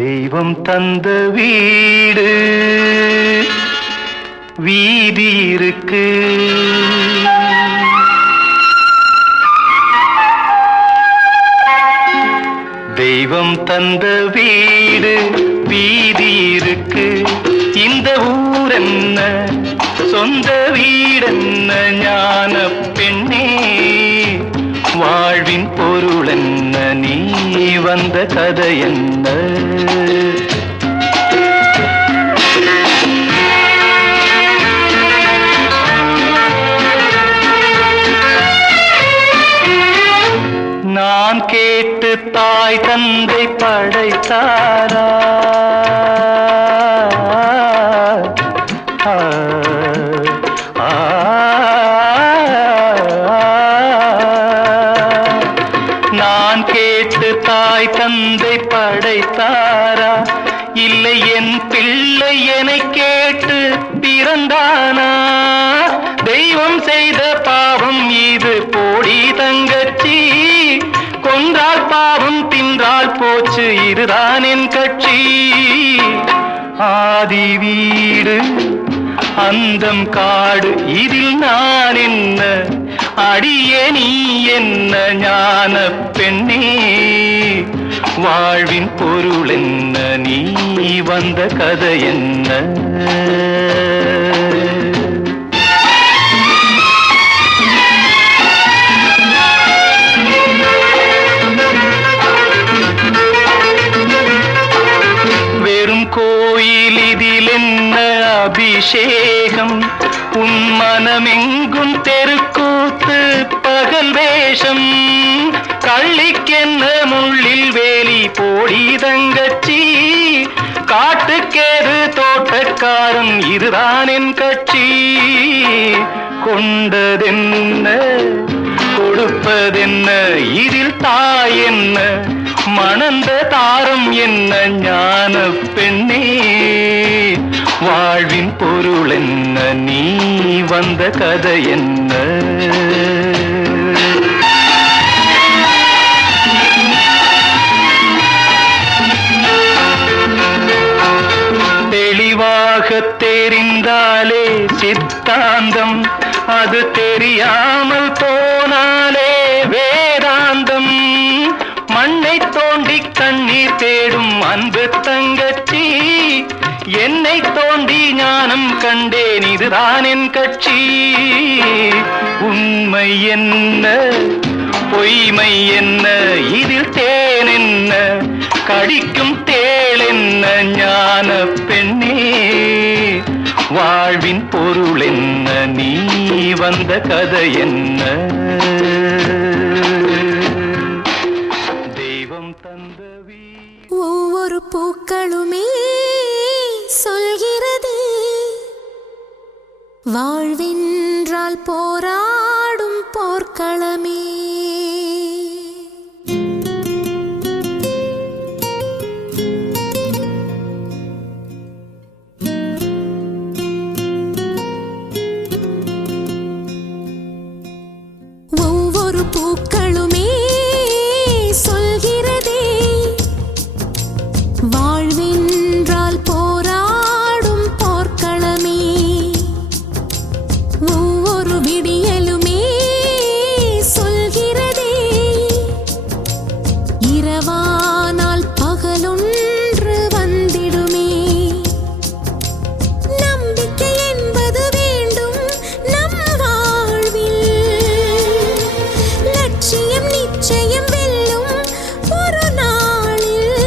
தெய்வம் தந்த வீடு வீதி இருக்கு, தெய்வம் தந்த வீடு வீதி இருக்கு. இந்த ஊர் என்ன சொந்த வீடென்ன ஞான பெண்ணே, வாழ்வின் பொருள் என்ன நீ வந்த கதை என்ன? நான் கேட்டு தாய் தந்தை படைத்தாரா? நான் கேட்டு தாய் தந்தை படைத்தாரா? இல்லை என் பிள்ளை என்னை கேட்டு பிறந்தானா? தெய்வம் செய்த பாவம் இது போடி தங்கச்சி, கொன்றால் பாவம் தின்றால் போச்சு இதுதான் என் கட்சி. ஆதி வீடு அந்தம் காடு இதில் நான் என்ன, அடியே நீ என்ன ஞான பெண்ணே, வாழ்வின் பொருள் என்ன நீ வந்த கதை என்ன? வெறும் கோயில் இதில் என்ன அபிஷேகம், உன் மனமெங்கும் தெருக்கூத்து பகல் வேஷம். கள்ளிக்கென்ன முள்ளில் வேலி போடி தங்கச்சி, காட்டுக்கேது தோட்டக்காரன் இதுதான் என் கட்சி. கொண்டதென்ன கொடுப்பதென்ன இதில் தாய் என்ன, மணந்த தாரம் என்ன ஞான பெண்ணே, வாழ்வின் பொருள் என்ன நீ வந்த கதை என்ன? தெளிவாக தெரிந்தாலே சித்தாந்தம், அது தெரியாமல் போனாலே வேதாந்தம். மண்ணை தோண்டி கண்ணீர் தேடும் அன்பு தங்கச்சி, என்னை தோண்டி ஞானம் கண்டேன் இதுதான் என் கட்சி. உண்மை என்ன பொய்மை என்ன இதில் தேன் என்ன, கடிக்கும் தேள் என்ன ஞான பெண்ணே, வாழ்வின் பொருள் என்ன நீ வந்த கதை என்ன? தெய்வம் தந்த ஒவ்வொரு பூக்களுமே சொல்கிறது, வாழ்வென்றால் போராடும் போர்க்களமே. ஒவ்வொரு பூக்களுமே சொல்கிறதே, வாழ்வென்றால் போராடும் போர்க்களமே. ஒவ்வொரு விடியலுமே சொல்கிறதே, இரவானால் பகலொன்று வந்திடுமே. நம்பிக்கை என்பது வேண்டும் நம் வாழ்வில், லட்சியம் நிச்சயம் வெல்லும் ஒரு நாளில்.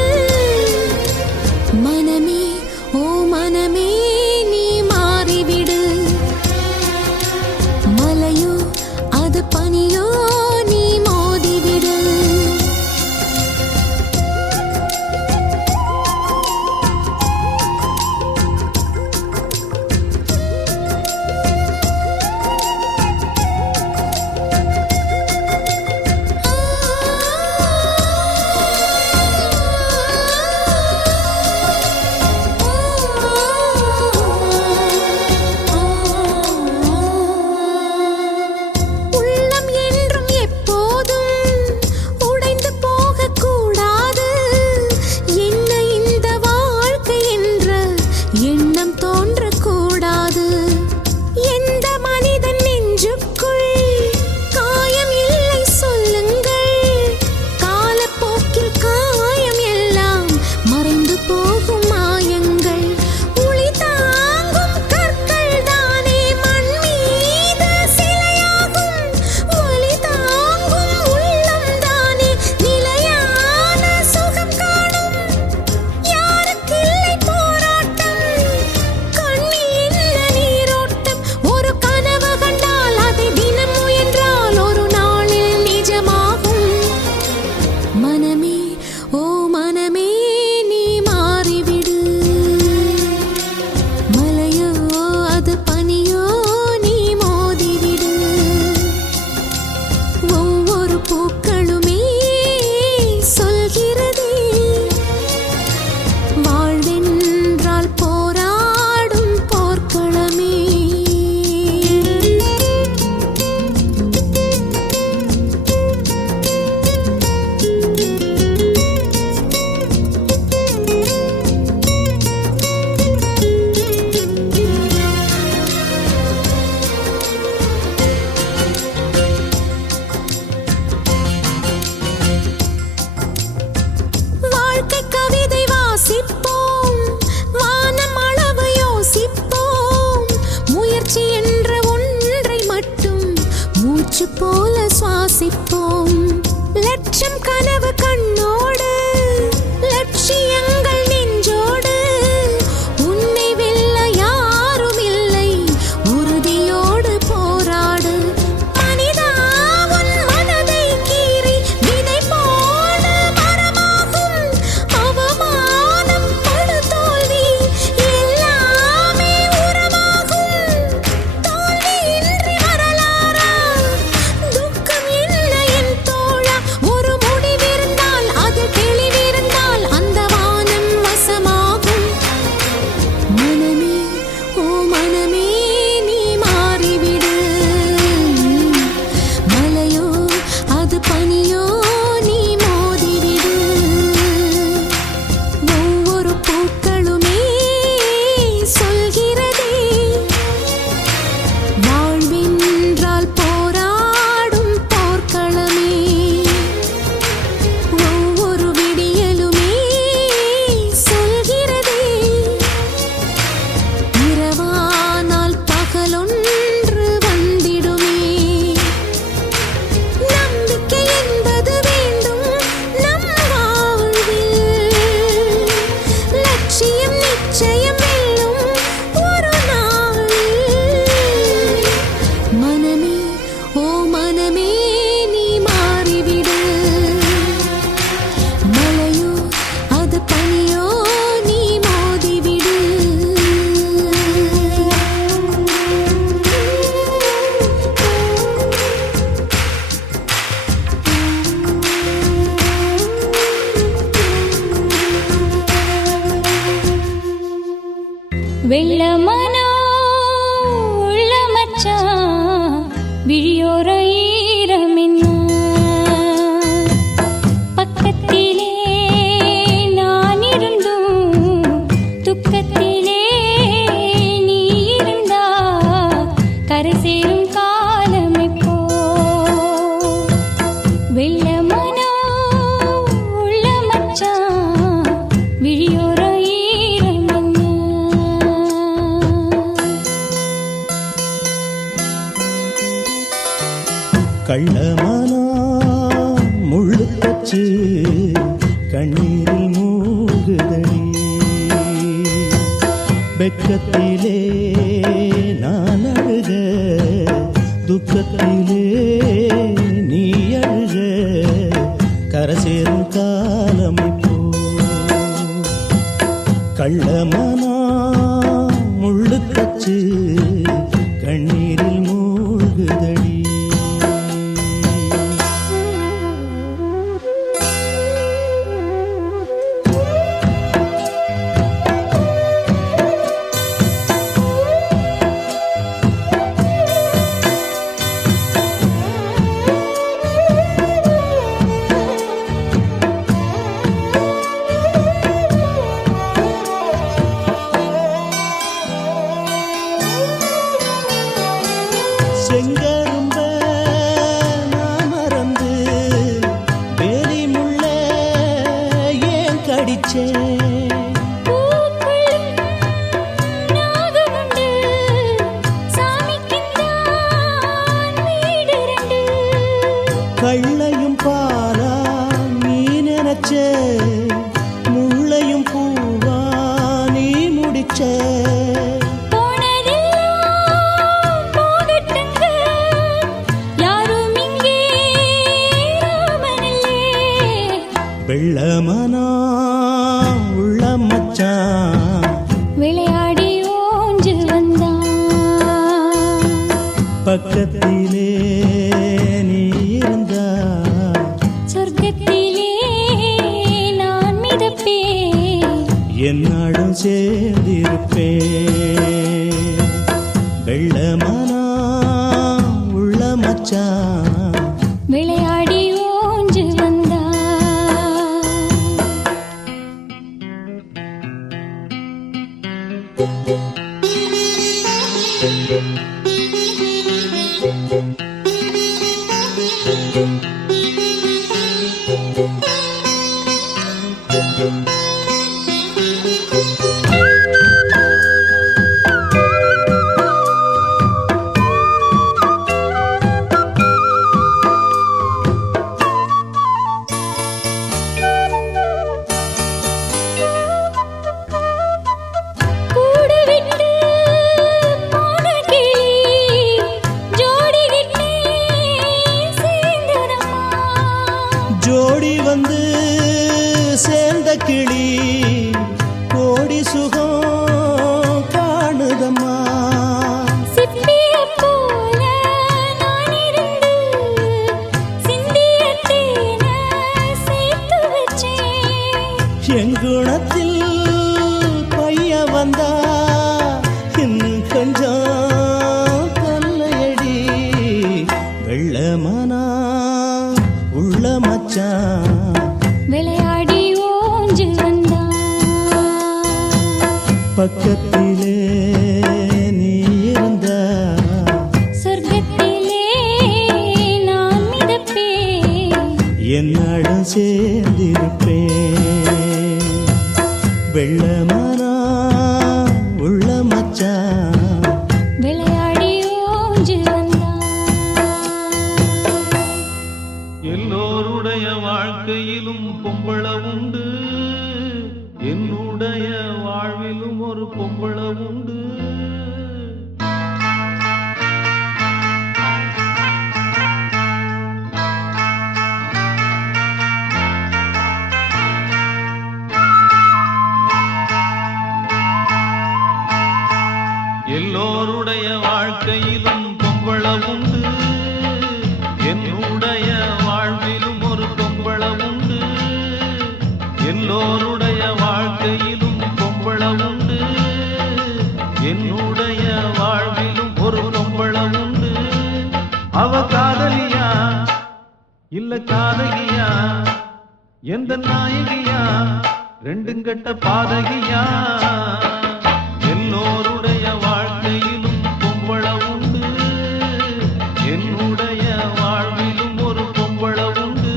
வெள்ளமனோ உள்ள மச்சான் விழியோர ஈரமென்ன பக்கத்திலே நான் இருந்தும் துக்கத்திலே நீ இருந்தா கரை சேரும் காலமெப்போ வெள்ளமனோ உள்ள மச்சான் விழியோர கள்ளமானா முள்ளு தச்சு கண்ணீரில் மூகுதடி வெக்கத்திலே நான் அழுக துக்கத்திலே நீ அழுக கரை சேரும் காலம் இப்போ கள்ளமானா முள்ளு தச்சு கண்ணீரில் மூழ்குதடி செங்கரும்ப நான் மறந்து வேலி முள்ள ஏன் கடிச்சேன் கள்ளையும் பாலா நீ நினைச்ச முள்ளையும் பூவா நீ முடிச்ச வெள்ளமனா உள்ள மச்சான் விளையாடி ஓஞ்சு வந்தான் பக்கத்திலே நீ இருந்தா சொர்க்கத்திலே நான் மிதப்பேன் என்னாடும் சேர்ந்திருப்பேன் வெள்ளமனா உள்ள மச்சான் விளையாடி ஓஞ்சு வந்தான் ஜோடி வந்து சேர்ந்த கிளி கோடி சுகம் காணுதம்மா எங்குணத்தில் பைய வந்தா இன்னும் கொஞ்சம் தொல்லையடி வெள்ளமனா உள்ள மச்சான் விளையாடி ஓஞ்சு வந்தான் பக்கத்திலே நீ இருந்தா சொர்க்கத்திலே நான் மிதப்பேன் என்னாடும் சேர்ந்திருப்பேன் வெள்ளமனா உள்ள மச்சான் விளையாடி ஓஞ்சு வந்தான் எல்லோருடைய வாழ்க்கையிலும் பொம்பள உண்டு, என்னுடைய வாழ்விலும் ஒரு பொம்பள உண்டு. எல்லோருடைய வாழ்க்கையிலும் பொம்பள உண்டு, என்னுடைய வாழ்விலும் ஒரு பொம்பள உண்டு. எல்லோருடைய வாழ்க்கையிலும் பொம்பள உண்டு, எந்த நாயகியா ரெண்டுங்கட்ட பாதகியா எல்லோருடைய வாழ்க்கையிலும் பொம்பள உண்டு என்னுடைய வாழ்விலும் ஒரு பொம்பள உண்டு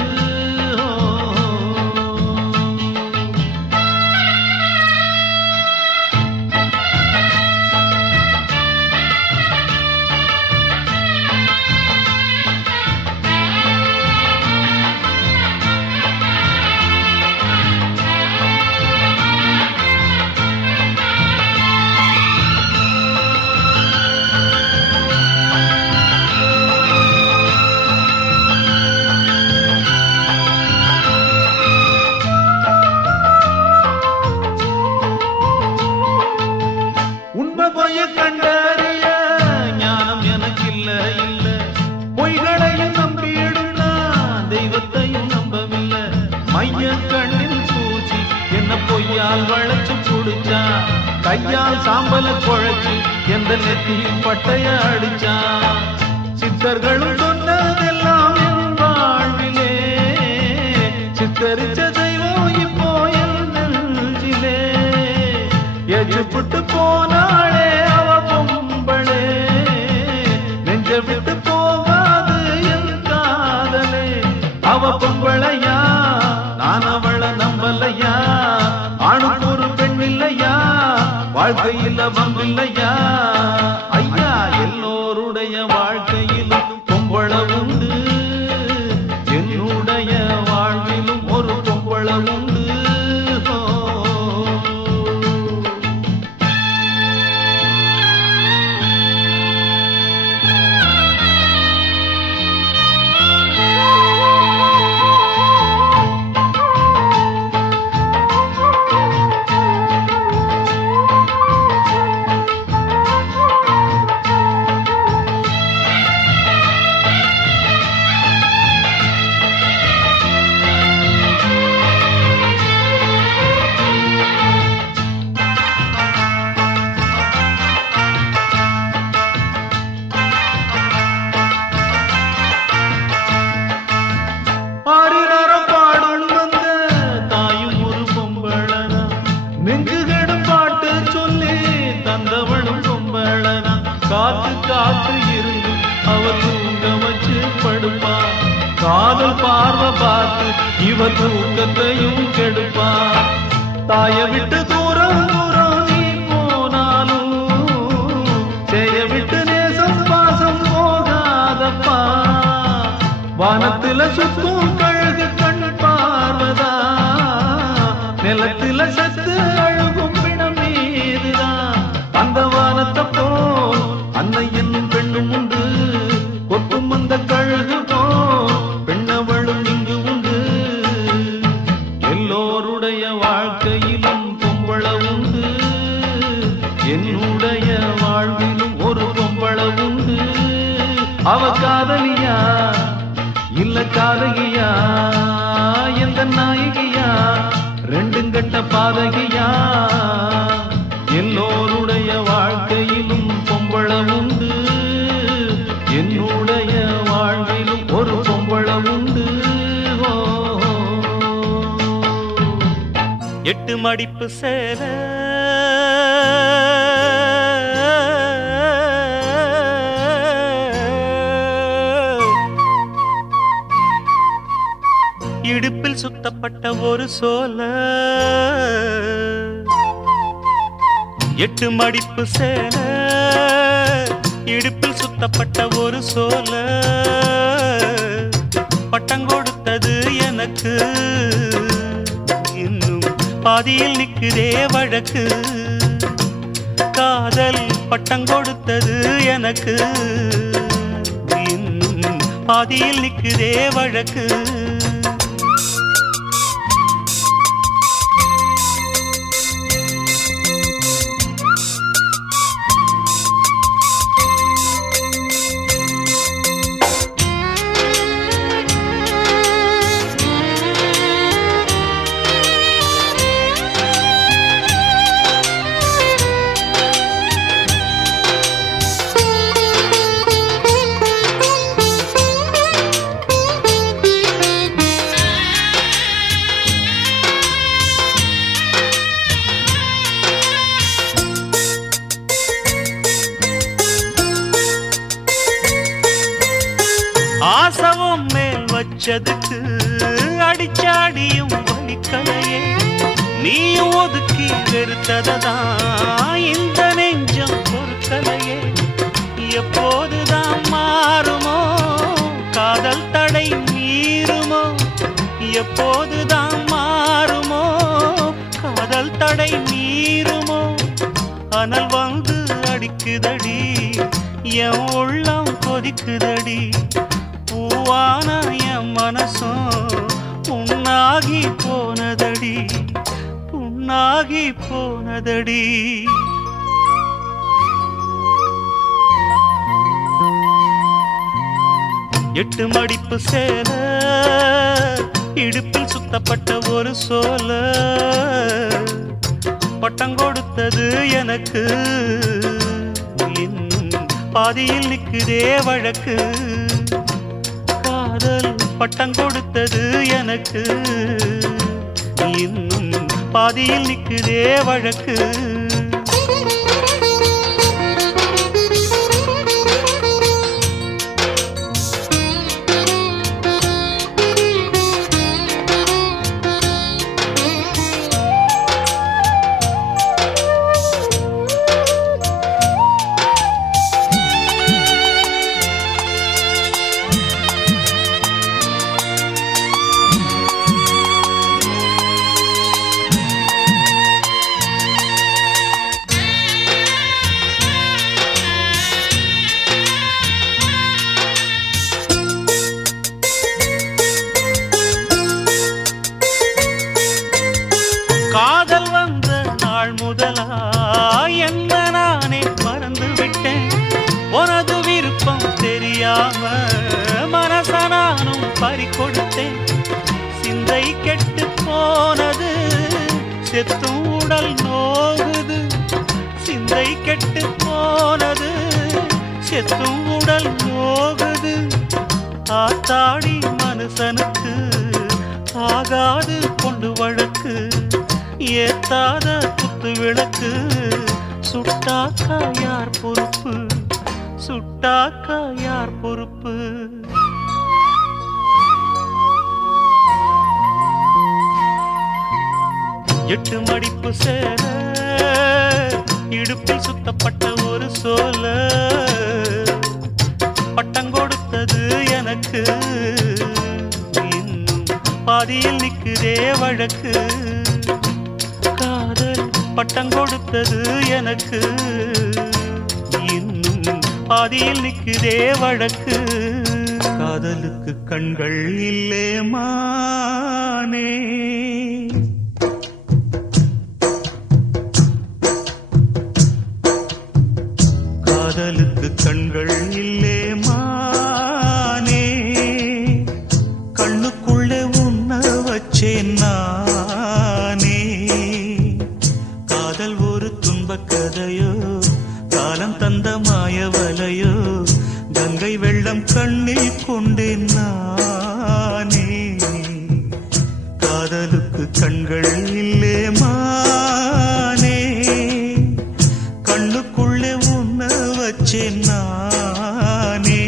கண்டறிய ஞானம் எனக்கு இல்ல இல்ல பொய்களையும் நம்பிடும் நான் தெய்வத்தையும் நம்பவில்லை மைய கண்ணில் பூச்சி என்ன பொய்யால் வளைச்சு புடிச்சா கையால் சாம்பல குழைச்சு எந்த நெத்தியில் பட்டைய அடிச்சா சித்தர்களும் சொன்னதெல்லாம் என் வாழ்விலே சித்தரிச்ச தெய்வம் இப்போ என் நெஞ்சிலே எஜுப்புட்டு போனாளே பொம்பளே நெஞ்ச விட்டு போகாது என் காதலே அவ பொம்பளையா நான் அவளை நம்பலையா ஆணுக்கு ஒரு பெண் இல்லையா வாழ்க்கையில் வம்பில்லையா ஐயா எல்லோருடைய வாழ்க்கையிலும் பொம்பள உண்டு என்னுடைய வாழ்விலும் ஒரு பொம்பள உண்டு காத்து காத்து இருந்து அவ தூங்க வச்சு படுப்பா காதல் பார்வை பார்த்து இவ தூக்கத்தையும் கெடுப்பா தாய விட்டு தூரம் தூரம் நீ போனாலும் செய்ய விட்டு நேசம் பாசம் போகாதப்பா வானத்துல சுத்தும் கழுகு கண் பார்வதா நிலத்தில சத்து அழுகும் பிணம் மீதுதான் அந்த வானத்தை போல் அன்னை என்னும் பெண்ணும் உண்டு கொத்தும் அந்த கழுகு போல் பெண்ணவளும் இங்கு உண்டு எல்லோருடைய வாழ்க்கையிலும் பொம்பள உண்டு என்னுடைய வாழ்விலும் ஒரு பொம்பள உண்டு அவ காதலியா இல்ல காதகியா எந்த நாயகியா ரெண்டுங்கட்ட பாதகியா எல்லோருடைய வாழ்க்கையிலும் பொம்பள உண்டு என்னுடைய வாழ்விலும் ஒரு பொம்பள உண்டு எட்டு மடிப்பு சேல இடுப்பில் சுத்தப்பட்ட ஒரு சோல எட்டு மடிப்பு சேல இடுப்பில் சுத்தப்பட்ட ஒரு சோல பட்டம் கொடுத்தது எனக்கு இன்னும் பாதியில் நிற்குதே வழக்கு காதல் பட்டம் கொடுத்தது எனக்கு இன்னும் பாதியில் நிற்குதே வழக்கு அடிச்சதுக்கு அடிச்சாடியும் வலிக்கலையே, நீயும் ஒதுக்கி வெறுத்ததான் இந்த நெஞ்சம் பொறுக்கலையே. எப்போதுதான் மாறுமோ காதல் தடை மீறுமோ, எப்போதுதான் மாறுமோ காதல் தடை மீறுமோ. அனல் வந்து அடிக்குதடி, என் உள்ளம் கொதிக்குதடி. பூவான என் மனசும் புண்ணாகி போனதடி, புண்ணாகி போனதடி. எட்டு மடிப்பு சேல இடுப்பில் சுத்தப்பட்ட ஒரு சோல, பட்டம் கொடுத்தது எனக்கு, இன்னும் பாதியில் நிற்குதே வழக்கு. காதல் பட்டம் கொடுத்தது எனக்கு, இன்னும் பாதியில் நிற்குதே வழக்கு. காதல் வந்த நாள் முதலா என்ன நானே மறந்து விட்டேன். உனது விருப்பம் தெரியாம மனச நானும் பறிகொடுத்தேன். சிந்தை கெட்டு போனது, செத்தும் உடல் நோகுது. சிந்தை கெட்டு போனது, செத்தும் உடல் நோகுது. ஆத்தாடி மனுஷனுக்கு ஆகாது கொண்டு வழக்கு, ஏத்தாத குத்து விளக்கு. சுட்டாக்கா யார் பொறுப்பு, சுட்டாக்கா யார் பொறுப்பு. எட்டு மடிப்பு சேர இடுப்பில் சுத்தப்பட்ட ஒரு சோல, பட்டம் கொடுத்தது எனக்கு, இன்னும் பாதியில் நிற்குதே வழக்கு. காதல் பட்டம் கொடுத்தது எனக்கு, இன்னும் பாதியில் நிற்குதே வழக்கு. காதலுக்கு கண்கள் இல்லே மானே, காதலுக்கு கண்கள் இல்லே மானே. கண்ணுக்குள்ளே உன்ன வச்சேன் நானே. காதல் ஒரு துன்பக் கதையோ, காலம் தந்த மாயவலையோ, கங்கை வெள்ளம் கண்ணில் கொண்டேன் நானே. காதலுக்கு கண்கள் இல்லே மானே, கண்ணுக்குள்ளே உன்ன வச்சேன் நானே.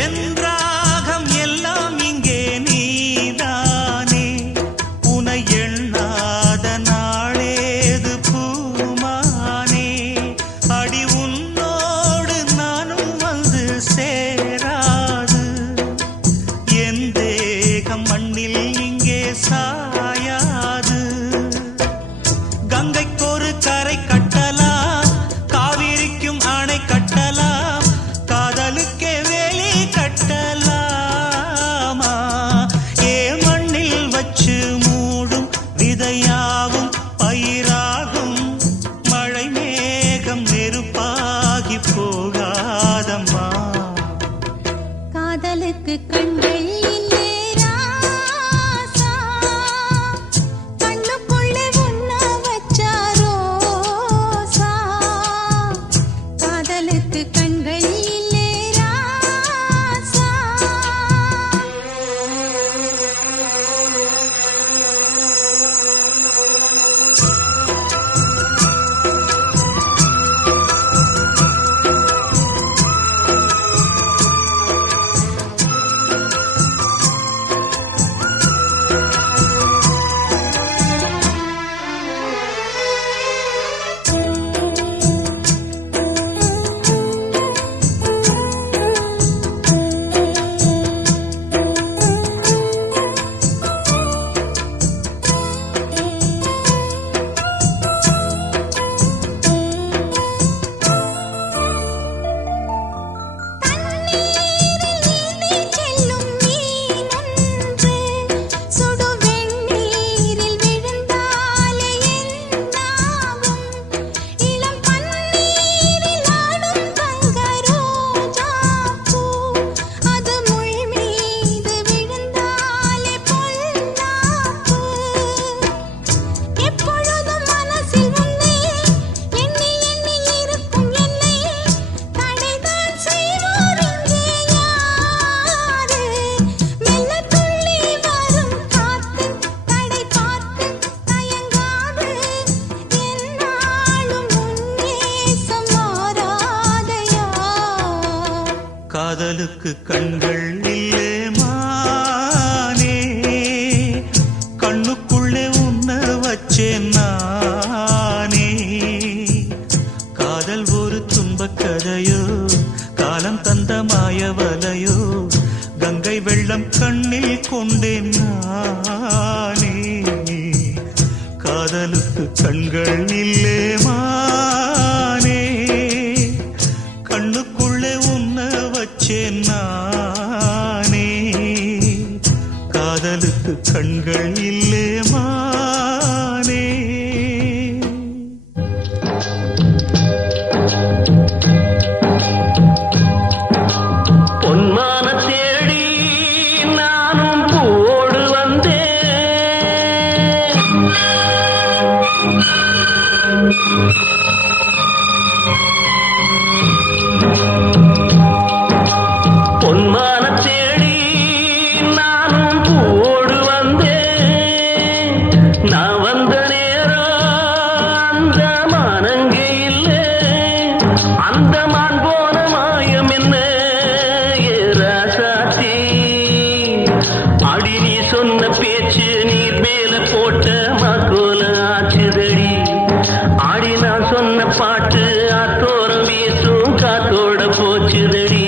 என் ராகம் எல்லாம் இங்கே நீதானே. உனை எண்ணாத நாளேது பூமானே. அடி உன்னோடு நானும் வந்து சேராது. என் தேகம் மண்ணில் இங்கே சாயாது. கங்கைக்கு ஒரு கரை கட்டலாம், காவிரிக்கும் அணை கட்டலாம். காதலுக்கே வேலி கட்ட காதலுக்கு கண்கள் இல்லே மானே, கண்ணுக்குள்ளே உன்ன வச்சேன் நானே. காதல் ஒரு துன்பக் கதையோ, காலம் தந்த மாயவலையோ, கங்கை வெள்ளம் கண்ணில் கொண்டேன் நானே. காதலுக்கு கண்கள் இல்லே மானே, கண்ணுக்குள்ளே உன்ன வச்சேன் நானே. காதலுக்கு கண்கள் இல்லே மானே. பொன்மான தேடி நானும் பூவோடு வந்தேன். பொன்மான தேடி நானும் பூவோடு வந்தேன். நான் வந்த நேரம் அந்த மானங்கே இல்லை. அந்த மான் போன மாயம் என்ன ஏராசாத்தி. அடி நீ சொன்ன பேச்சு நீர் மேல போட்ட மாக்கோல ஆச்சுதடி. ஆடி நான் சொன்ன பாட்டு ஆத்தோரம் வீசும் காத்தோட போச்சுதடி.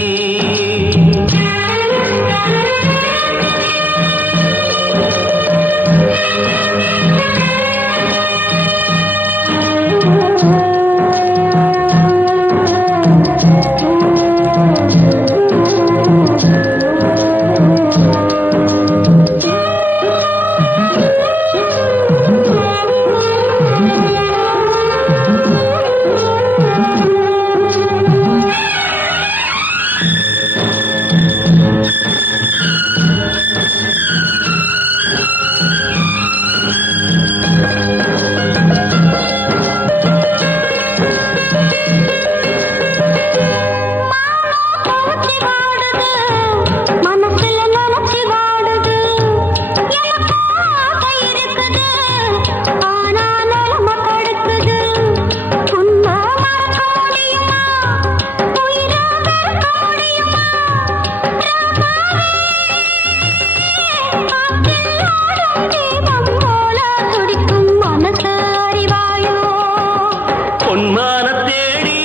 பொன்மான தேடி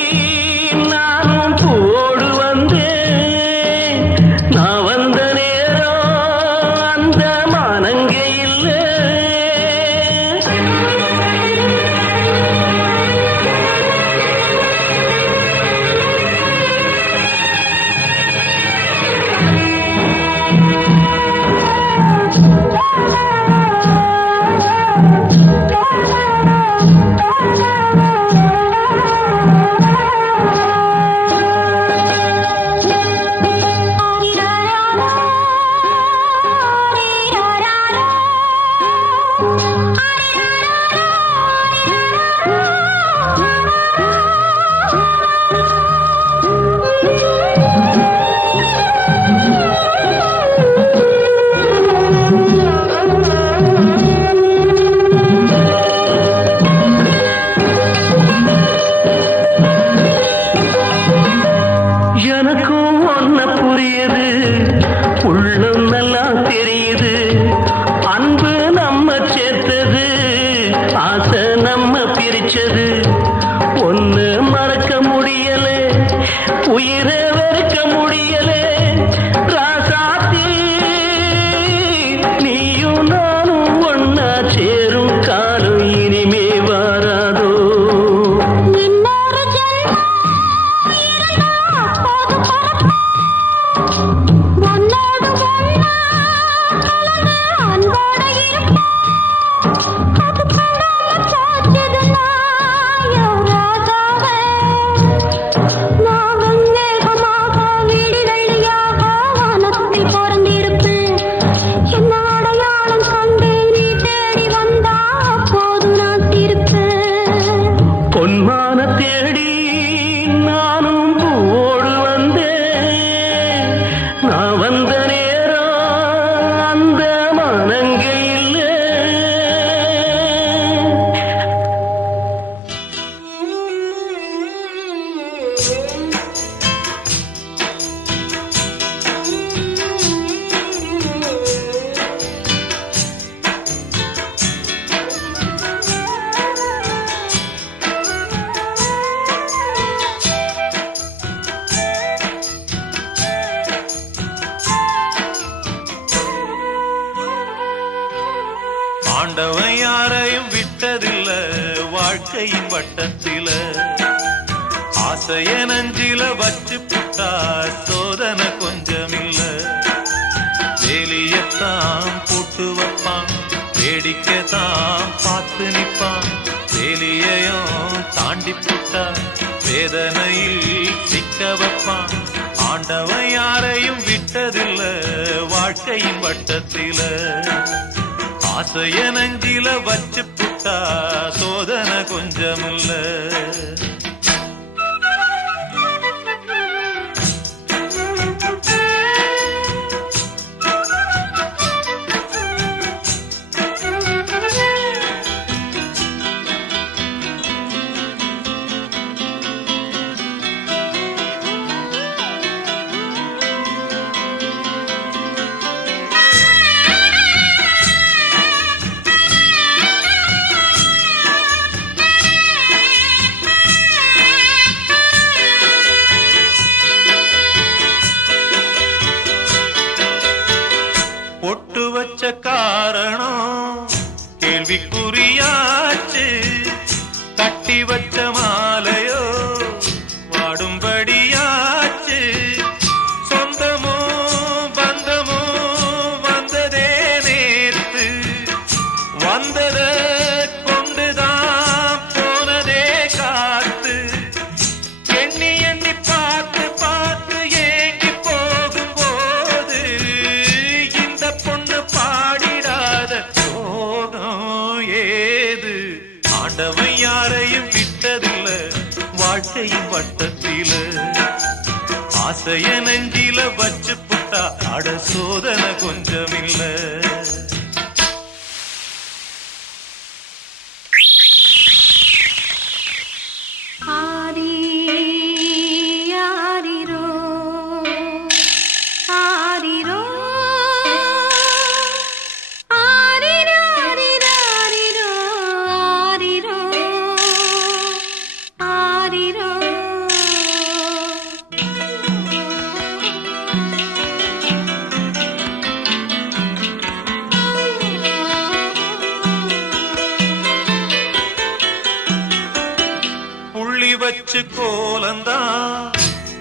நானும் பூவோடு வந்தேன். நான் வந்த நேரம் அந்த மானங்கே இல்லை. எனக்கும் ஒன்ன புரியுது, உள்ளம் நல்லா தெரியுது. அன்பு நம்ம சேர்த்தது, ஆசை நம்ம பிரிச்சது. ஒன்னு மறக்க முடியல, உயிரை வெறுக்க முடியல. ராசாத்தி நீயும் நானும் ஒன்னா சேரும் காலம் இனிமே வராதோ. பொன்மான தேடி நானும் பூவோடு வந்தேன். நான் வந்த நேரம் அந்த மானங்கே இல்லை. வாழ்க்கையின் வட்டத்தில ஆசைய நஞ்சில வச்சு புட்டா சோதனை கொஞ்சமில்ல வேலியத்தான் போட்டு வைப்பான் வேடிக்கைத்தான் பார்த்து நிற்பான் வேலியையும் தாண்டி புட்டா வேதனையில் சிக்க வைப்பான் ஆண்டவன் யாரையும் விட்டதில்ல வாழ்க்கையின் வட்டத்தில ஆசைய நஞ்சில வச்சு புட்டா சோதனை கொஞ்சமில்ல பொட்டு வச்ச காரணம் கேள்விக்குறியாச்சு கட்டி வச்ச மாலையோ வாடும்படியாச்சு சொந்தமோ பந்தமோ வந்ததே நேத்து வந்தத கொண்டுதான் போனதே காத்து எண்ணி எண்ணி பார்த்து பார்த்து ஏங்கி போகும்போது இந்த பொண்ணு பாடிடாத சோகம் ஏது ஆண்டவன் யாரையும் விட்டதில்ல வாழ்க்கையின் வட்டத்தில ஆசைய நெஞ்சில வச்சு புட்டா அட சோதனை கொஞ்சமில்ல ஆரி ஆரிரோ ஆரிரோ ஆரிரோ ஆரிரோ ஆரிரோ ஆரிரோ புள்ளி வச்சு கோலந்தான்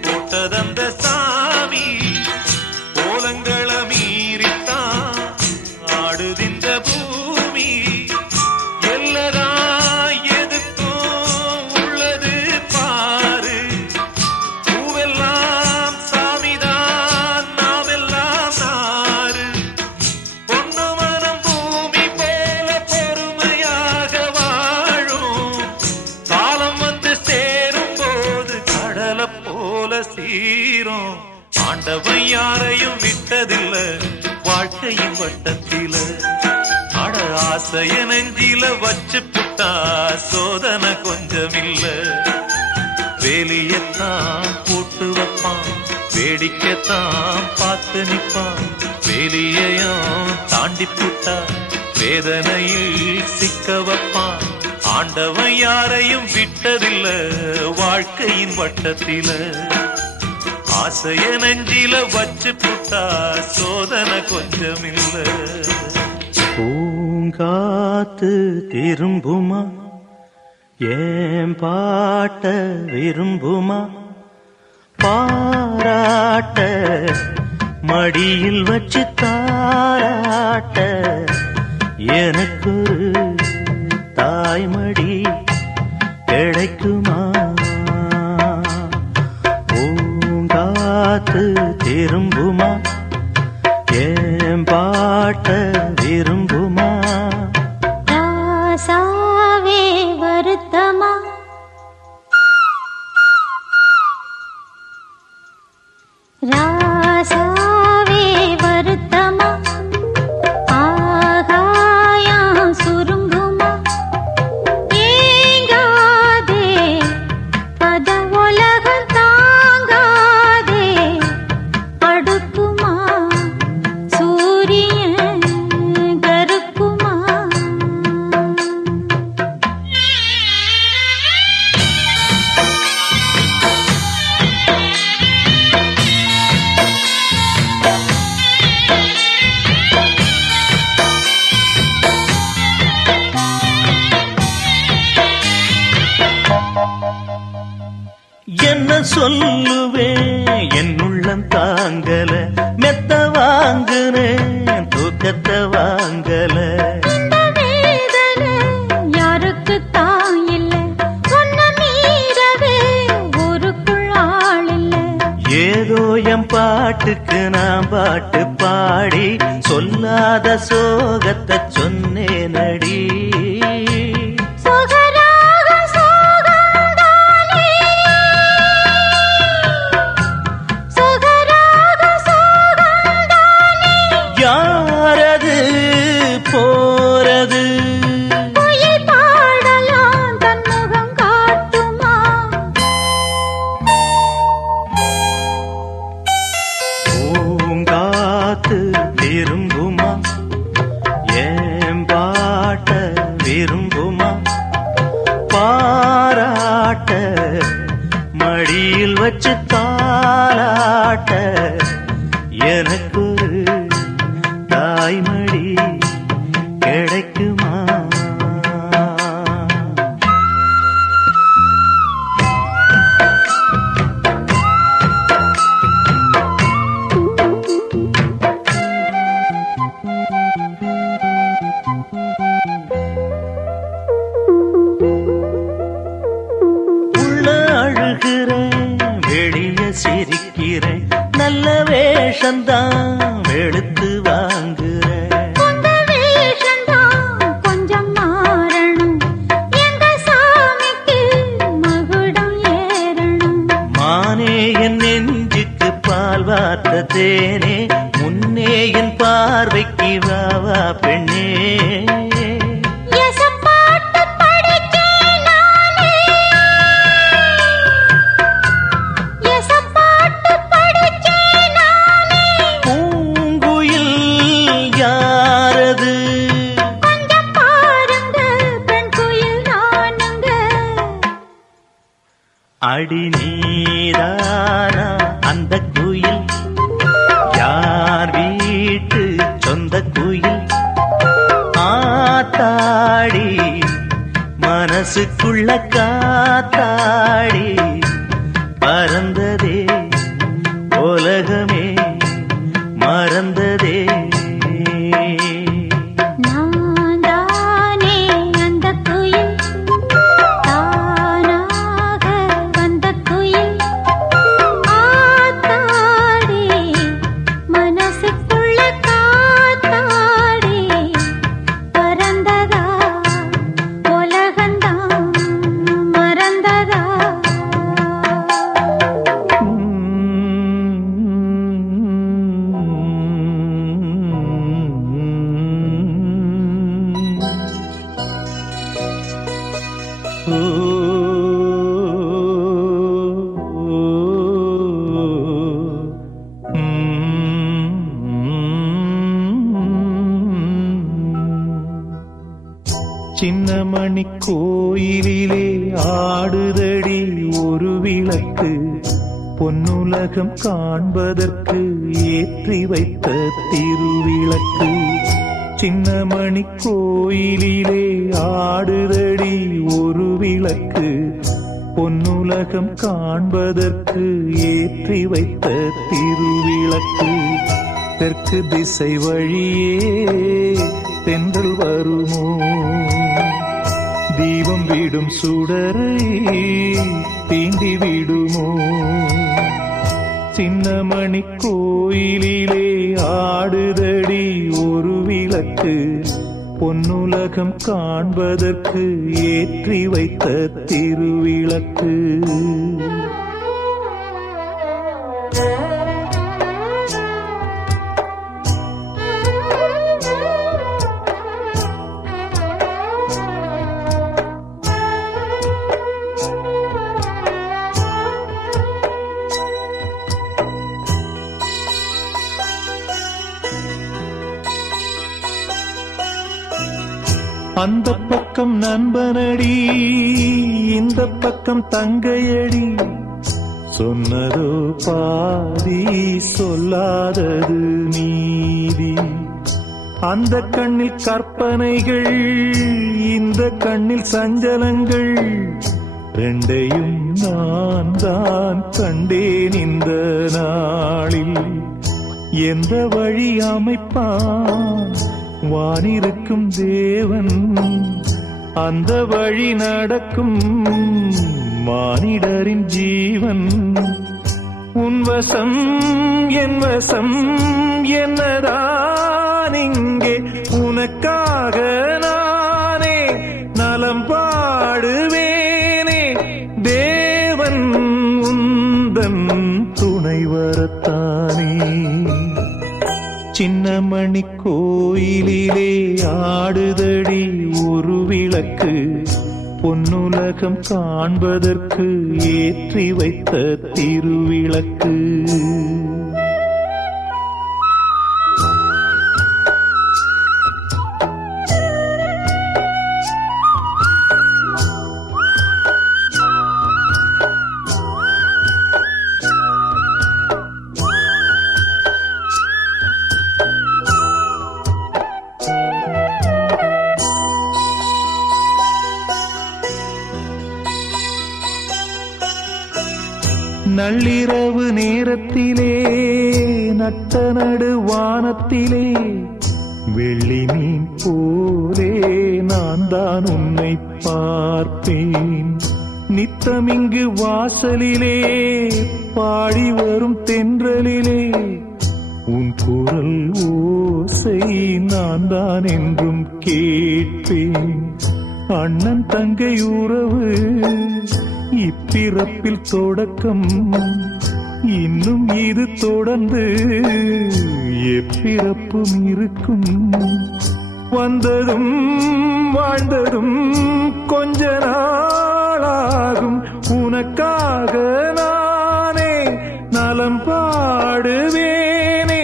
போட்டதந்த சாமி கோலங்களை மீறித்தான் ஆடுதிந்த பூமி எல்லரா எதுக்கும் உள்ளது பாரு பூவெல்லாம் சாமிதான் நாமெல்லாம் நாரு பொண்ணு மனம் பூமி போல பொறுமையாக வாழும் காலம் வந்து சேரும் போது கடலை போல சீரும் ஆண்டவன் யாரையும் விட்டதில்ல வாழ்க்கையின் வட்டத்தில அட ஆசைய நெஞ்சில வச்சு புட்டா சோதனை கொஞ்சமில்ல வேலியத்தான் போட்டு வைப்பான் வேடிக்கைத்தான் பார்த்து நிற்பான் வேலியையும் தாண்டி புட்டா வேதனையில் சிக்க வைப்பான் ஆண்டவன் யாரையும் விட்டதில்ல வாழ்க்கையின் வட்டத்தில ஆசைய நெஞ்சில வச்சு புட்டா சோதனை கொஞ்சமில்ல பூங்காத்து திரும்புமா ஏன் பாட்ட விரும்புமா பாராட்ட மடியில் வச்சு தாராட்ட எனக்கு தாய்மடி கிடைக்குமா பூங்காத்து திரும்புமா ஏன் பாட்ட விரும்புமா ராசாவே வருத்தமா ராசாவே வருத்தமா ஆகாயம் சுருங்குமா ஏங்காதே பத உலகம் தாங்காதே அடுக்குமா சூரியன் கருக்குமா என்ன சொல்லுவேன் என் உள்ளம் தாங்கல, மெத்த வாங்குனேன் தூக்கத்தை வாங்கல. இந்த வேதனை யாருக்கு தான் இல்ல, உன்னை மீறவே ஊருக்குள் ஆள் இல்ல. ஏதோ என் பாட்டுக்கு நான் பாட்டு பாடி சொல்லாத சோகத்தை சொன்னேனடி. சொகராக சோகந்தானே, சொகராக சோகந்தானே. யாரது போறது, குயில் பாடலாம் தன் முகம் காட்டுமா. பூங்காத்து விரும்புமா, ஏன் பாட்ட விரும்புமா, பாராட்ட மடியில் வச்சு தாலாட்ட எனக்கு ஒரு தாய்மடி கிடைக்குமா. உள்ள அழுகிறேன் வெளிய சிரிக்கிறேன், நல்ல வேஷந்தான் வெளுத்து வாங்குறேன். உங்க வேஷந்தான் கொஞ்சம் மாறணும், எங்க சாமிக்கு மகுடம் ஏறணும். மானே என் நெஞ்சுக்கு பால் வார்த்த தேனே, முன்னே என் பார்வைக்கு வாவா பெண்ணே. எசப்பாட்டு படிச்சேன் நானே, எசப்பாட்டு படிச்சேன் நானே. பூங்குயில் யாரது, கொஞ்சம் பாருங்க பெண் குயில் நானுங்க. அடி நீதானா அந்த குயில், யார் வீட்டு சொந்த குயில். ஆத்தாடி மனசுக்குள்ள காத்தாடி பறந்ததே உலகமே மறந்ததே. நான் தானே அந்த குயில், தானாக வந்த குயில். ஆத்தாடி மனசுக்குள்ள காத்தாடி பறந்ததா உலகந்தான் மறந்ததா. சின்னமணி கோயிலிலே ஆடுதடி ஒரு விளக்கு, பொன்னுலகம் காண்பதற்கு ஏற்றி வைத்த திருவிளக்கு. சின்னமணி கோயிலிலே ஆடுதடி ஒரு விளக்கு, பொன்னுலகம் காண்பதற்கு ஏற்றி வைத்த திருவிளக்கு. தெற்கு திசை வழியே தென்றல் வருமோ, தீபம் விடும் சுடரை தீண்டி விடுமோ. சின்னமணி கோயிலிலே ஆடுதடி ஒரு விளக்கு, பொன்னுலகம் காண்பதற்கு ஏற்றி வைத்த திருவிளக்கு. அந்த பக்கம் நண்பனடி, இந்த பக்கம் தங்கையடி, சொன்னதோ பாதி சொல்லாதது மீதி. அந்த கண்ணில் கற்பனைகள், இந்த கண்ணில் சஞ்சலங்கள், ரெண்டையும் நான் தான் கண்டேன் இந்த நாளில். எந்த வழி அமைப்பான் வானிருக்கும் தேவன், அந்த வழி நடக்கும் மானிடரின் ஜீவன். உன் வசம் என் வசம் என்னதான் இங்கே, உனக்காக நானே நலம் பாடுவேனே. தேவன் உந்தன் துணை வரத்தானே. சின்னமணி கோயிலிலே ஆடுதடி ஒரு விளக்கு, பொன்னுலகம் காண்பதற்கு ஏற்றி வைத்த திருவிளக்கு. நள்ளிரவு நேரத்திலே நட்ட நடு வானத்திலே வெள்ளி மீன் போலே நான் தான் உன்னை பார்ப்பேன். நித்தமிங்கு வாசலிலே பாடி வரும் தென்றலிலே உன் குரல் ஓசை நான் தான் என்றும் கேட்பேன். அண்ணன் தங்கை உறவு இப்பிறப்பில் தொடக்கம், இன்னும் இது தொடர்ந்து எப்பிறப்பும் இருக்கும். வந்ததும் வாழ்ந்ததும் கொஞ்ச நாளாகும், உனக்காக நானே நலம் பாடுவேனே.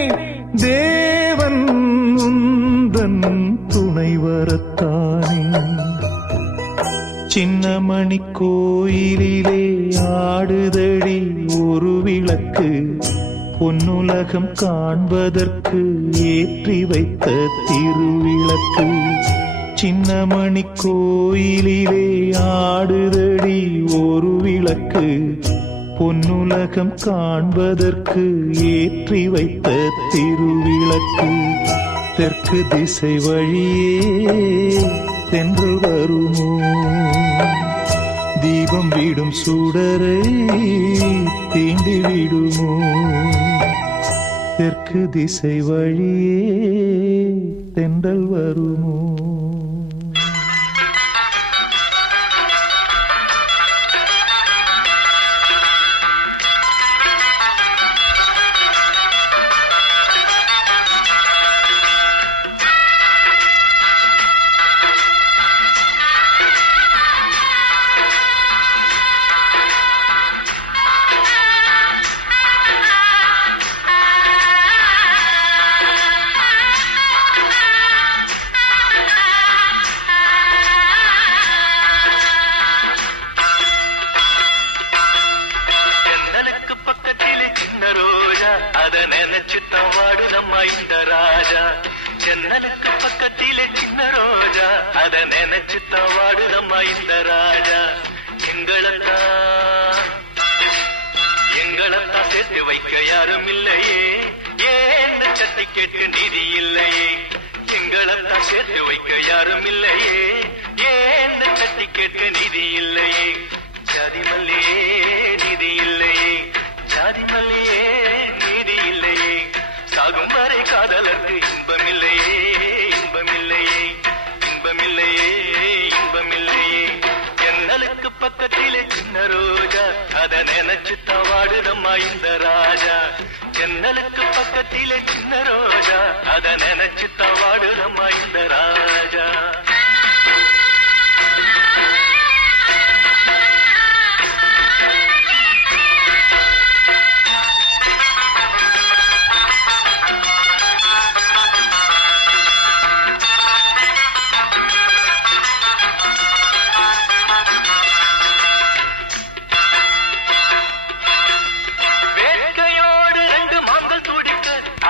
தேவன் உந்தன் துணை வரத்தானே. சின்னமணி கோயிலிலே ஆடுதடி ஒரு விளக்கு, பொன்னுலகம் காண்பதற்கு ஏற்றி வைத்த திருவிளக்கு. சின்னமணி கோயிலிலே ஆடுதடி ஒரு விளக்கு, பொன்னுலகம் காண்பதற்கு ஏற்றி வைத்த திருவிளக்கு. தெற்கு திசை வழியே தென்று வருமோ, தீபம் விடும் சுடரை தீண்டி விடுமோ. தெற்கு திசை வழியே தென்றல் வருமோ. அத நினைச்சுத்தான் வாடுதம்மா இந்த ராஜா. ஜன்னலுக்கு பக்கத்திலே சின்ன ரோஜா, அத நினைச்சுத்தான் வாடுதம்மா இந்த ராஜா. எங்களத்தான் சேர்த்து வைக்க யாரும் இல்லையே, ஏன் சட்டி கேட்டு நிதி இல்லையே. எங்களத்தான் சேர்த்து வைக்க யாரும் இல்லையே, ஏன் சட்டி கேட்டு நிதி இல்லையே. ஜாதி மல்லியே நிதி இல்லையே, ஜாதி மல்லியே நீதி இல்லையே. சாகும் வரை காதலருக்கு இன்பமில்லையே, இன்பமில்லையே, இன்பமில்லையே, இன்பமில்லையே. ஜன்னலுக்கு பக்கத்திலே சின்ன ரோஜா, அத நினைச்சு தவாடுதம்மா இந்த ராஜா. ஜன்னலுக்கு பக்கத்திலே சின்ன ரோஜா, அத நினைச்சு தவாடுதம்மா இந்த ராஜா.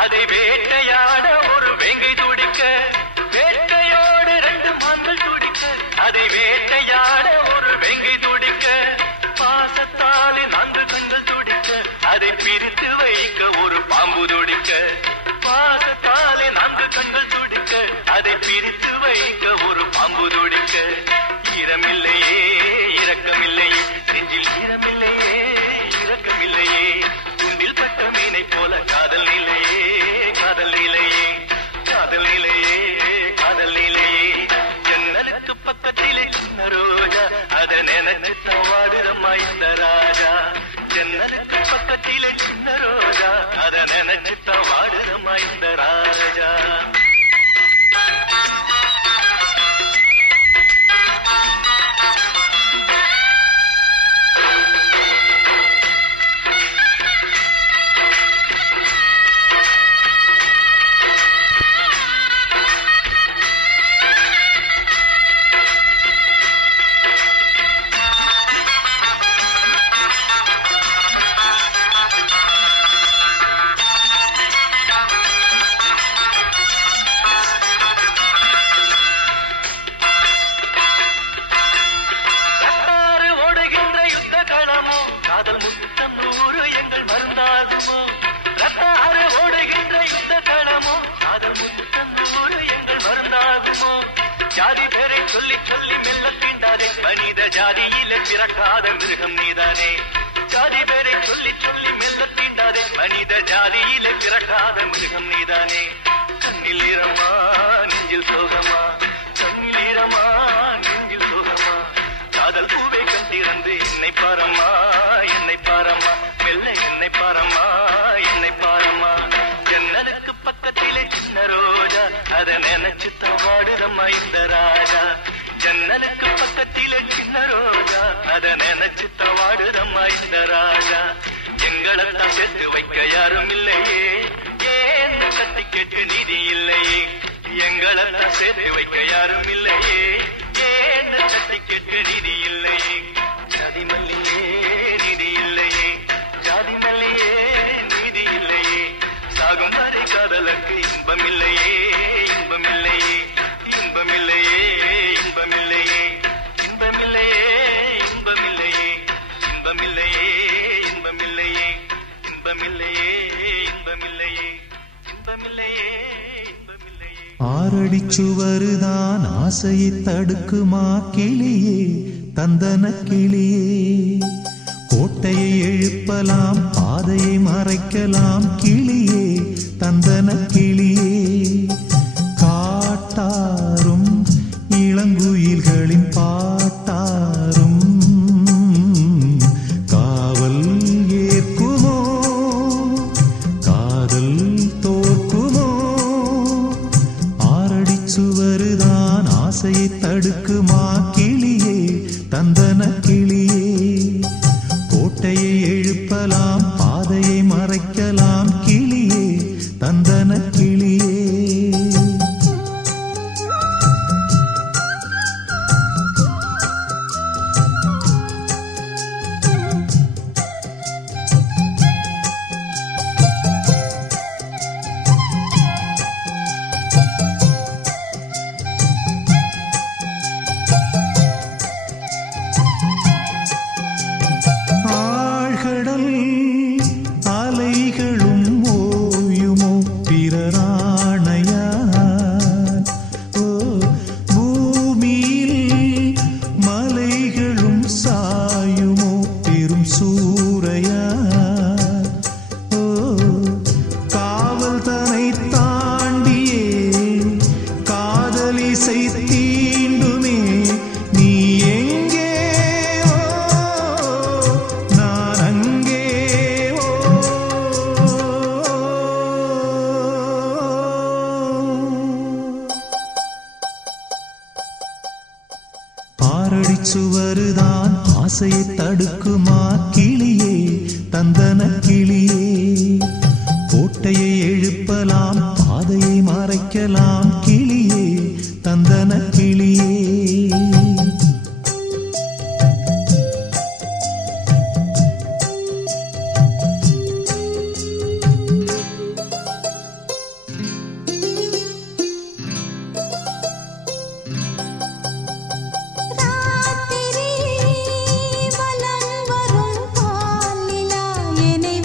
அதை வேட்டையாட ஒரு வேங்கை துடிக்க, வேட்டையோடு ரெண்டு ஜன்னலுக்கு பக்கத்திலே சின்ன ரோஜா அத நினைச்சுத்தான் வாடுதம்மா இந்த ராஜா ஜாதி பேரை சொல்லி சொல்லி மெல்ல தீண்டாதே மனித ஜாதியிலே பிறக்காத மிருகம் நீதானே ஜாதி பேரை சொல்லி சொல்லி மெல்ல தீண்டாதே மனித ஜாதியிலே பிறக்காத மிருகம் நீதானே கண்ணில் ஈரமா நெஞ்சில் சோகமா கண்ணில் ஈரமா நெஞ்சில் சோகமா காதல் பூவை கண் திறந்து என்னை பாரம்மா மெல்ல என்னை பாரம்மா ஜன்னலுக்கு பக்கத்திலே சின்ன ரோஜா அத நினைச்சுத்தான் வாடுதம்மா இந்த ராஜா ஜன்னலுக்கு பக்கத்திலே சின்ன ரோஜா அத நினைச்சுத்தான் வாடுதம்மா இந்த ராஜா எங்களெல்லாம் சேர்த்து வைக்க யாரும் இல்லையே ஏன் கட்டி கேட்டு நிதி இல்லையே எங்களெல்லாம் சேர்த்து வைக்க யாரும் இல்லையே ஏன் கட்டி கேட்டு நிதி இல்லையே ஜாதி மல்லியே நிதி இல்லையே ஜாதி மல்லியே நிதி இல்லையே சாகும் வரை காதலுக்கு இன்பமில்லையே இன்பமில்லையே இன்பமில்லையே இன்பமில்லையே இன்பமில்லையே இன்பமில்லையே இன்பமில்லையே இன்பமில்லையே இன்பமில்லையே இன்பமில்லையே இன்பமில்லையே இன்பமில்லையே ஆறடிச்சுவருதான் ஆசையை தடுக்குமா கிளியே தந்தன கிளியே கோட்டையை எழுப்பலாம் பாதையை மறைக்கலாம் கிளியே தந்தன கிளியே காட்டாரும் இளங்குயில்களின் பாட்டாரும் காவல் ஏற்குமோ காதல் தோற்குமோ ஆறடிச்சுவருதான் ஆசையை தடுக்குமா கிளியே தந்தன கிளியே கோட்டையை எழுப்பலாம் பாதையை மறைக்கலாம் கிளியே தந்தன கிளியே அலைகளும் ஓயுமோ பிறராணையா ஓ பூமியில் மலைகளும் சாயுமோ பெரும் சூறையா ஓ காவல் தனை தாண்டியே காதலிசை தீண்டுமே நீ எங்கே நான் அங்கே ஆறடிச்சுவருதான் ஆசையை தடுக்குமா கிளியே தந்தன கிளியே கோட்டையை எழுப்பலாம் பாதையை மறைக்கலாம் கிளியே தந்தன கிளியே ராத்திரி வலம் வரும் பாலிலா என்னை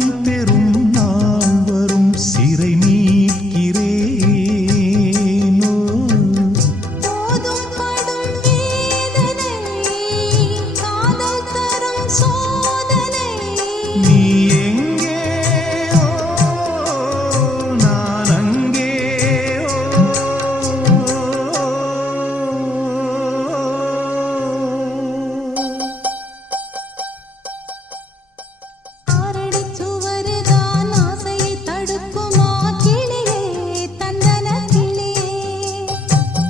சுகம் பெறும் நாள் வரும் சிறை மீட்கிறேனோ போதும் படும் வேதனை காதல் தரும் சோதனை நீ எங்கே நான் அங்கே ஆறடி சுவருதான் ஆசையை தடுக்குமா கிளியே தந்தன கிளியே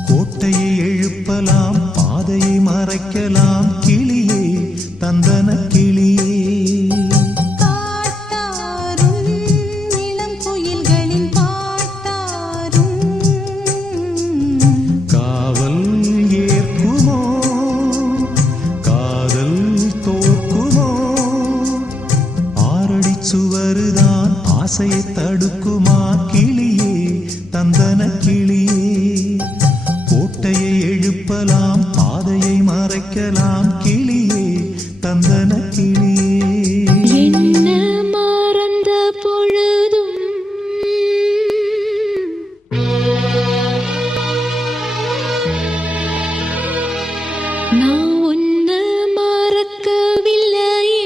கோட்டையை எழுப்பலாம் பாதையை மறைக்கலாம் கிளியே தந்தன கிளியே காட்டாரும் இளம் குயில்களின் பாட்டாரும் காவல் ஏற்குமோ காதல் தோற்குமோ ஆறடி சுவருதான் ஆசையை தடுக்குமா கிளியே தந்தன கிளியே கோட்டையை எழுப்பலாம் பாதையை மறைக்கலாம் கிளியே தந்தன கிளியே என்ன மறந்த பொழுதும் நான் உன்ன மறக்கவில்லையே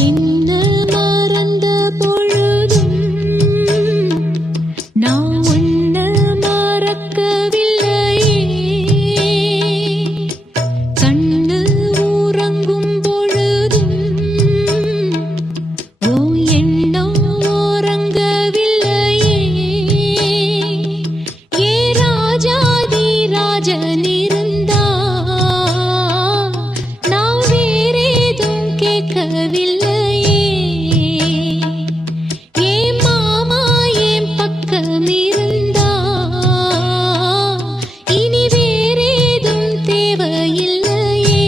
என்ன மறந்த பொழுதும் நான் உன்ன மறக்கவில்லையே கண்ணு உறங்கும் பொழுதும் ஓ எண்ணம் உறங்கவில்லையே ஏ ராஜாதி ராஜன் இருந்தா நான் வேறேதும் கேட்கவில்லையே ஏ மாமா என் பக்கம் இருந்தா இனி வேறேதும் தேவையில்லையே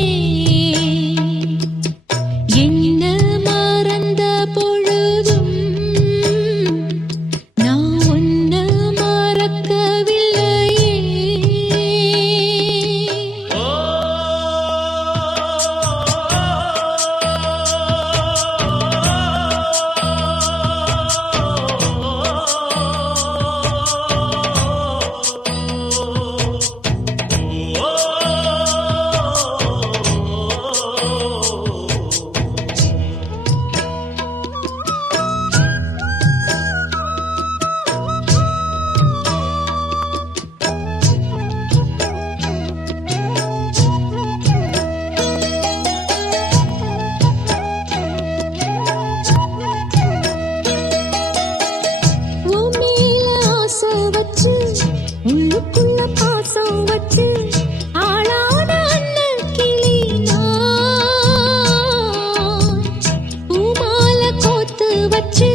என்ன மறந்த பொழுதும் நான் உன்ன மறக்கவில்லையே உன் மேல ஆசை வச்சு உள்ளுக்குள்ள பாசம் வச்சு ஆளான அண்ணன் கிளி நான் பூமாலை கோத்து வச்சு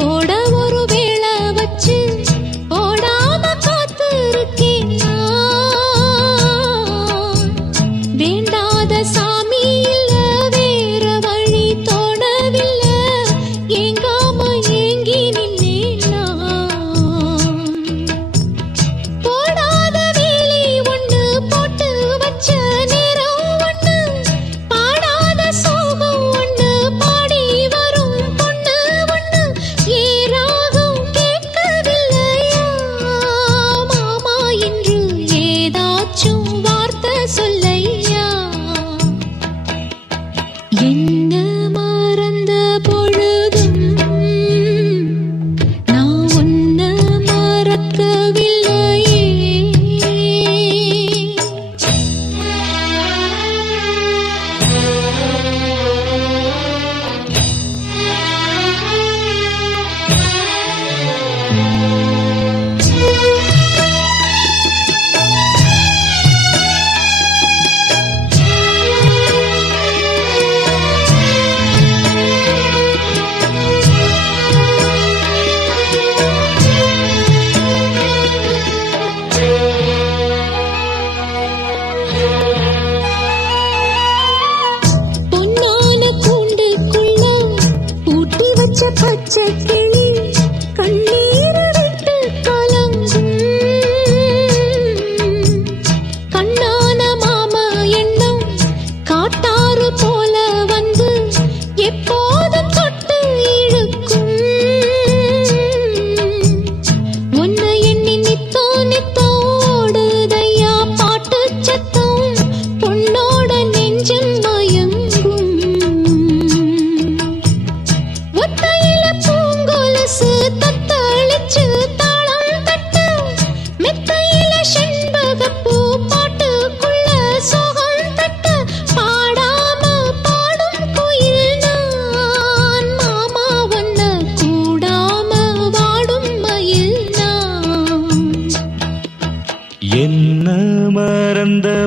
போட ஒரு வேளை வச்சு போடாம காத்திருக்கேன் நான் வேண்டாத சாமி இல்ல வேற வழி தோணவில்லை ஏங்காம ஏங்கி நின்னேன் நான் போடாத வேலி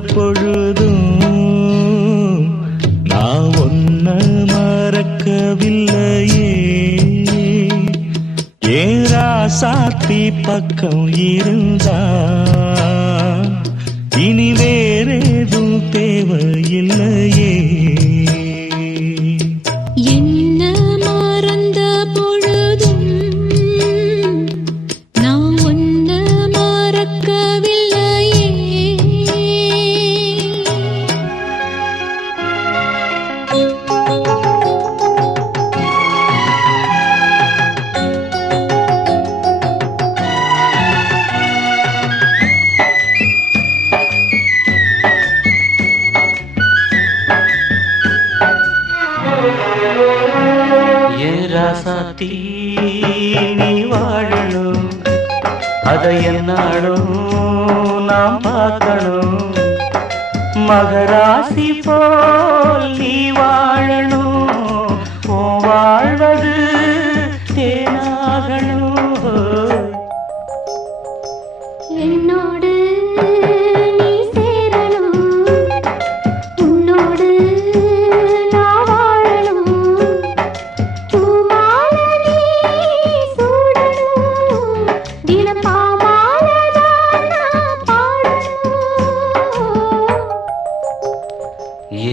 பொழுதும் நான் ஒன்ன மறக்கவில்லையே. ஏராசாத்தி பக்கம் இருந்தா இனி வேறேதும் தேவையில்லையே. என்ன மறந்த பொழுதும் நான் ஒன்ன மறக்கவில்லையே. ஏராசாத்தி நீ வாழணும், அதை என்னாலும் நாம் பார்க்கணும். மகராசி போல் நீ வாழணும், உன் வாழ்வது தேனாகணும். என்னோடு நீ சேரணும், உன்னோடு நான் வாழணும். பூமாலை நீ சூடணும், தினம் பாமாலைதான் நான் பாடணும்.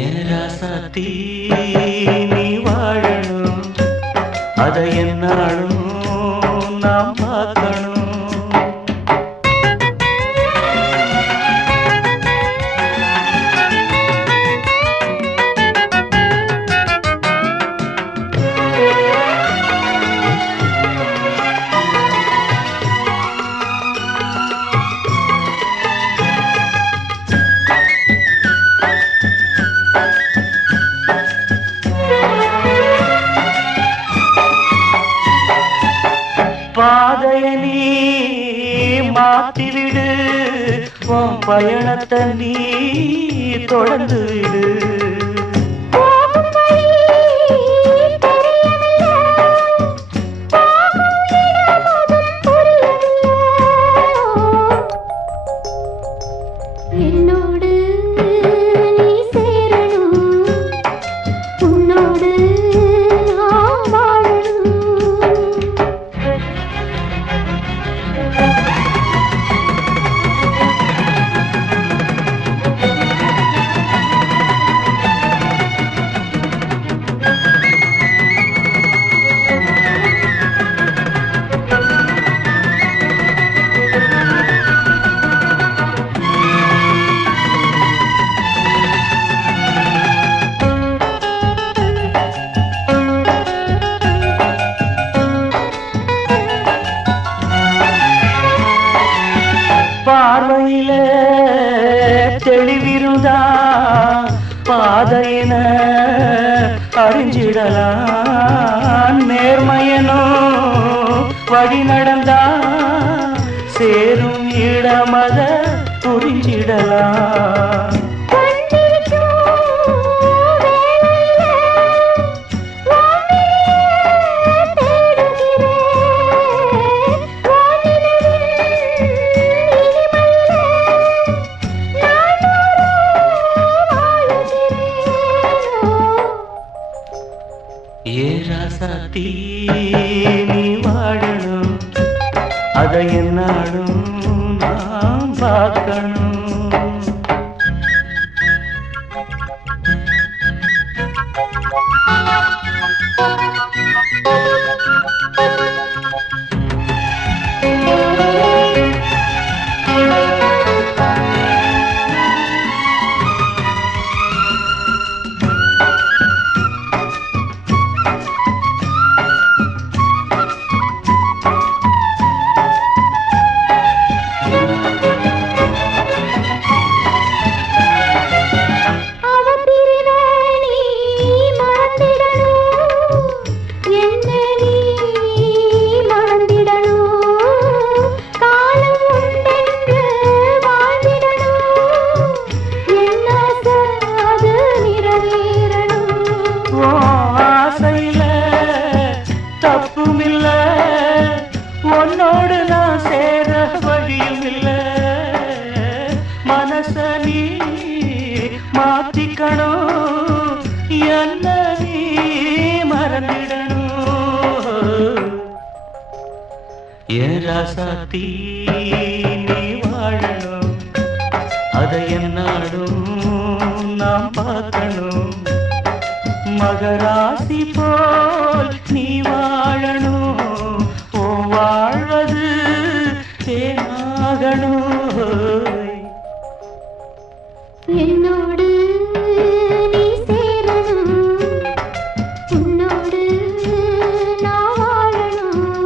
ஏராசாத்தி நீ வாழணும், அதை என்னாலும் நாம் பார்க்கணும். பாதைய நீ மாத்திவிடு, உன் பயணத்தை நீ தொடர்ந்து விடு. போகும் வழி தெரியவில்லை, போகும் இடமும் புரியவில்லை. என்னோடு நீ சேரணும், உன்னோடு நான் வாழணும். பார்வையில தெளிவிருந்தா பாதையின அறிஞ்சிடலாம். நேர்மையனோ வழி நடந்தா சேரும் இடமத புரிஞ்சிடலாம். ஏராசாத்தி நீ வாழணும், அதை என்னாலும் நாம் பார்க்கணும். உன்னோடு நான் சேர வழியும் இல்ல மனச நீ ஏன் ராசாத்தி நீ வாழணும், அதை என்னாடும் நாம் பார்க்கணும். மகராசி போல் நீ வாழணும், ஓ வாழ்வது தேனாகணும். என்னோடு நீ சேரணும், உன்னோடு நான் வாழணும்.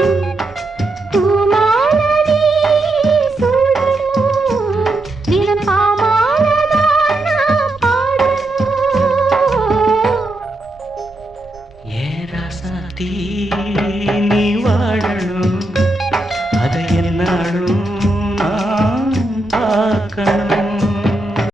பூமாலை நீ சூடணும், தினம் பாமாலைதான் நான் பாடணும். ஏன் ராசாத்தி நீ வாழணும், அதை என்னாடும்